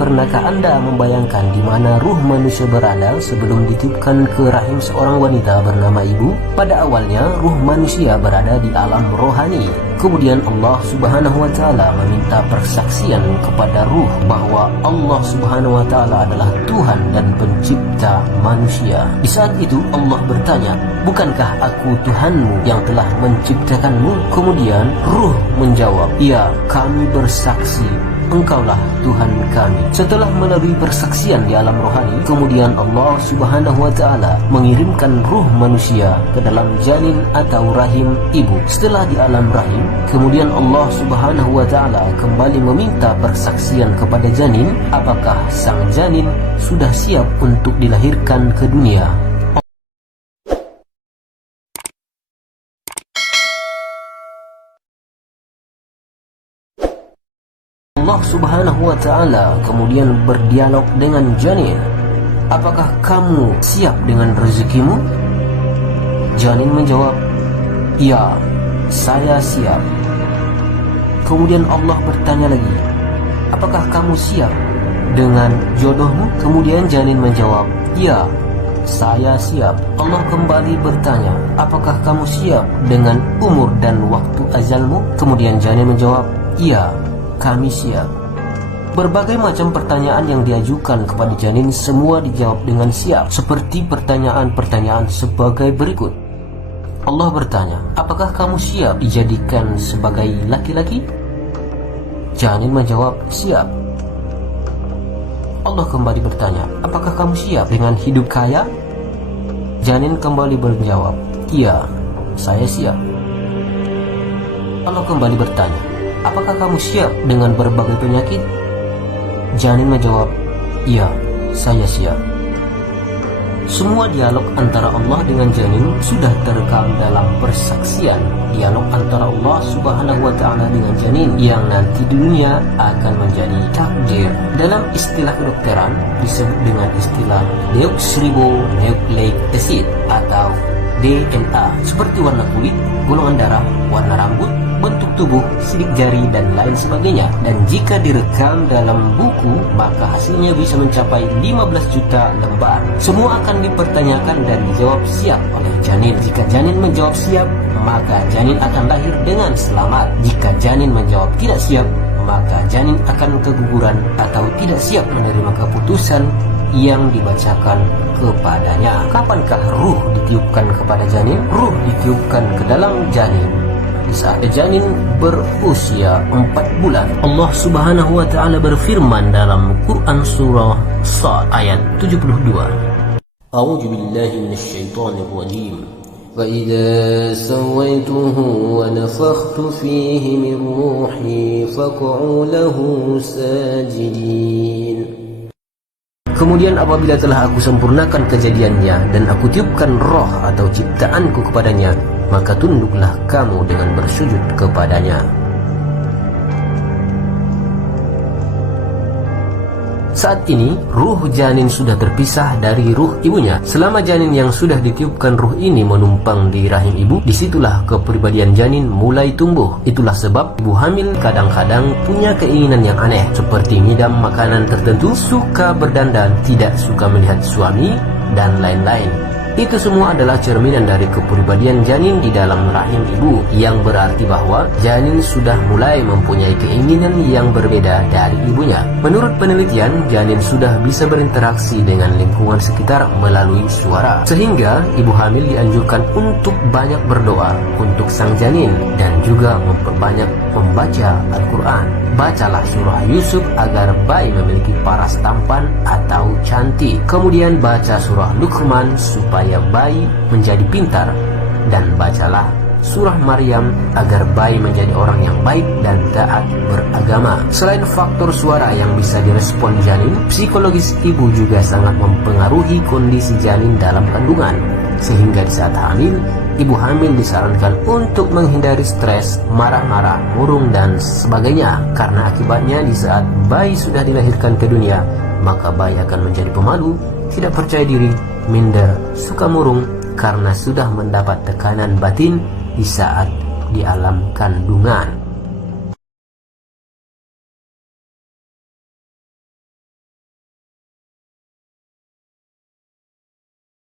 pernahkah Anda membayangkan di mana ruh manusia berada sebelum ditiupkan ke rahim seorang wanita bernama ibu? Pada awalnya, ruh manusia berada di alam rohani. Kemudian Allah Subhanahu wa Ta'ala meminta persaksian kepada ruh bahwa Allah Subhanahu wa Ta'ala adalah Tuhan dan pencipta manusia. Di saat itu Allah bertanya, "Bukankah aku Tuhanmu yang telah menciptakanmu?" Kemudian ruh menjawab, "Ya, kami bersaksi Engkaulah Tuhan kami." Setelah melalui persaksian di alam rohani, kemudian Allah Subhanahu wa Ta'ala mengirimkan ruh manusia ke dalam janin atau rahim ibu. Setelah di alam rahim, kemudian Allah Subhanahu wa Ta'ala kembali meminta persaksian kepada janin, apakah sang janin sudah siap untuk dilahirkan ke dunia. Allah Subhanahu wa Ta'ala kemudian berdialog dengan janin, "Apakah kamu siap dengan rezekimu?" Janin menjawab, "Ya, saya siap." Kemudian Allah bertanya lagi, "Apakah kamu siap dengan jodohmu?" Kemudian janin menjawab, "Ya, saya siap." Allah kembali bertanya, "Apakah kamu siap dengan umur dan waktu ajalmu?" Kemudian janin menjawab, "Ya, kami siap." Berbagai macam pertanyaan yang diajukan kepada janin semua dijawab dengan siap, seperti pertanyaan-pertanyaan sebagai berikut. Allah bertanya, "Apakah kamu siap dijadikan sebagai laki-laki?" Janin menjawab, "Siap." Allah kembali bertanya, "Apakah kamu siap dengan hidup kaya?" Janin kembali menjawab, "Iya, saya siap." Allah kembali bertanya, "Apakah kamu siap dengan berbagai penyakit?" Janin menjawab, "Iya, saya siap." Semua dialog antara Allah dengan janin sudah terekam dalam persaksian dialog antara Allah Subhanahu wa Ta'ala dengan janin yang nanti di dunia akan menjadi takdir. Dalam istilah kedokteran disebut dengan istilah deoksribonucleic acid atau DNA, seperti warna kulit, golongan darah, warna rambut, bentuk tubuh, sidik jari, dan lain sebagainya. Dan jika direkam dalam buku, maka hasilnya bisa mencapai 15 juta lembar. Semua akan dipertanyakan dan dijawab siap oleh janin. Jika janin menjawab siap, maka janin akan lahir dengan selamat. Jika janin menjawab tidak siap, maka janin akan keguguran atau tidak siap menerima keputusan yang dibacakan kepadanya. Kapankah ruh ditiupkan kepada janin? Ruh ditiupkan ke dalam janin di saat janin berusia 4 bulan. Allah Subhanahu wa Ta'ala berfirman dalam Quran surah Shad ayat 72. A'udzu billahi minasyaitonir rajim. Wa idza sawaituhu wa nafakhtu fihi min ruhi faq'u lahu sajidin. Kemudian apabila telah aku sempurnakan kejadiannya dan aku tiupkan roh atau ciptaanku kepadanya, maka tunduklah kamu dengan bersujud kepadanya. Saat ini, ruh janin sudah terpisah dari ruh ibunya. Selama janin yang sudah ditiupkan ruh ini menumpang di rahim ibu, disitulah kepribadian janin mulai tumbuh. Itulah sebab ibu hamil kadang-kadang punya keinginan yang aneh, seperti ngidam makanan tertentu, suka berdandan, tidak suka melihat suami, dan lain-lain. Itu semua adalah cerminan dari kepribadian janin di dalam rahim ibu, yang berarti bahwa janin sudah mulai mempunyai keinginan yang berbeda dari ibunya. Menurut penelitian, janin sudah bisa berinteraksi dengan lingkungan sekitar melalui suara, sehingga ibu hamil dianjurkan untuk banyak berdoa untuk sang janin dan juga memperbanyak membaca Al-Quran. Bacalah surah Yusuf agar bayi memiliki paras tampan atau cantik. Kemudian baca surah Luqman supaya bayi menjadi pintar. Dan bacalah surah Maryam agar bayi menjadi orang yang baik dan taat beragama. Selain faktor suara yang bisa direspon janin, psikologis ibu juga sangat mempengaruhi kondisi janin dalam kandungan. Sehingga di saat hamil, ibu hamil disarankan untuk menghindari stres, marah-marah, murung, dan sebagainya. Karena akibatnya di saat bayi sudah dilahirkan ke dunia, maka bayi akan menjadi pemalu, tidak percaya diri, minder, suka murung, karena sudah mendapat tekanan batin di saat di alam kandungan.